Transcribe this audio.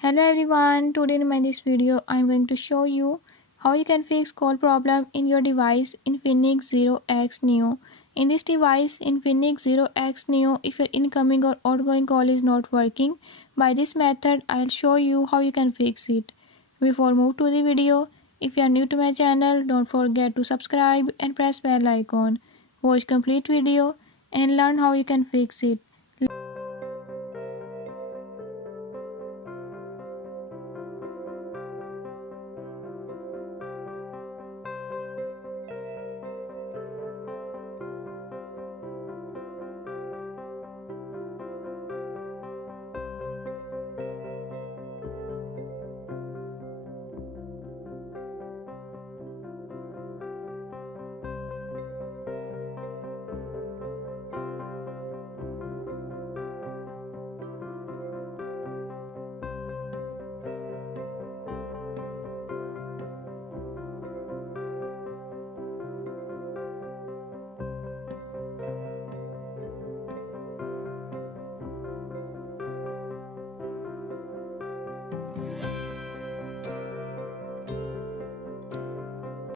Hello everyone, today in my this video I am going to show you how you can fix call problem in your device Infinix 0X Neo. In this device Infinix 0X Neo, if your incoming or outgoing call is not working, by this method I'll show you how you can fix it. Before move to the video, if you are new to my channel, don't forget to subscribe and press bell icon. Watch complete video and learn how you can fix it.